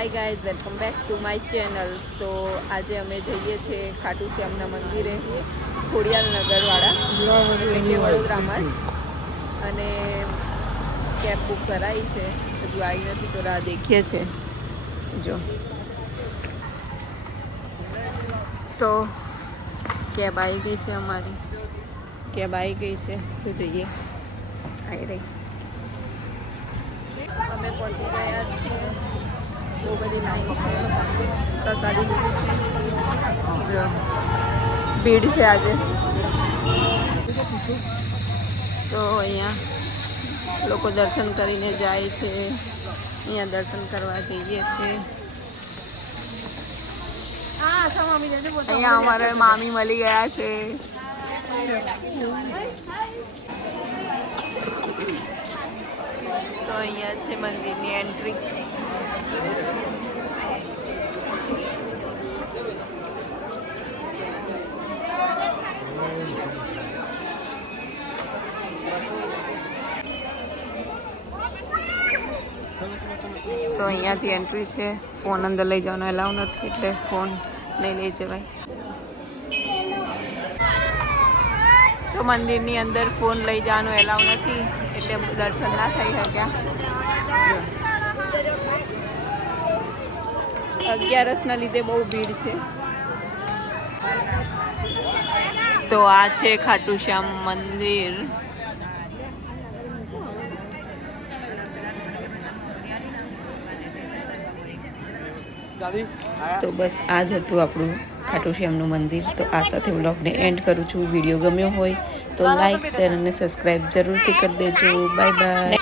Hi guys, welcome back to my channel. તો આજે અમે જઈએ છીએ ખાટુ શ્યામના મંદિરે, ખોડિયાલનગરવાળા એટલે કે વડોદરામાં જ. અને કેબ બુક કરાવી છે, હજુ આવી નથી તો રાહ દેખીએ છે. જો તો કેબ આવી ગઈ છે, અમારી કેબ આવી ગઈ છે તો જઈએ. આવી રહી, અમે પહોંચી ગયા છીએ. બહુ બધી લાઈન છે, પ્રસાદી લીધી છે. ભીડ છે આજે તો અહીંયા લોકો દર્શન કરીને જાય છે. અહીંયા દર્શન કરવા જઈએ છીએ. અહીંયા અમારે મામી મળી ગયા છે. તો અહીંયા છે મંદિરની એન્ટ્રી. તો અહીંયાથી એન્ટ્રી છે. ફોન અંદર લઈ જવાનો એલાવ નથી, એટલે ફોન નહીં લઈ જવાય. તો મંદિરની અંદર ફોન લઈ જવાનો એલાવ નથી, એટલે દર્શન ના થઈ શક્યા. 11 લીધે બહુ ભીડ છે. તો આ છે ખાટુ શ્યામ મંદિર. તો બસ આ જ હતું આપણું ખાટુ શ્યામનું મંદિર. તો આ સાથે વ્લોગને એન્ડ કરું છું. વિડીયો ગમ્યો હોય તો લાઈક, શેર અને સબસ્ક્રાઈબ જરૂરથી કરી દેજો. Bye bye.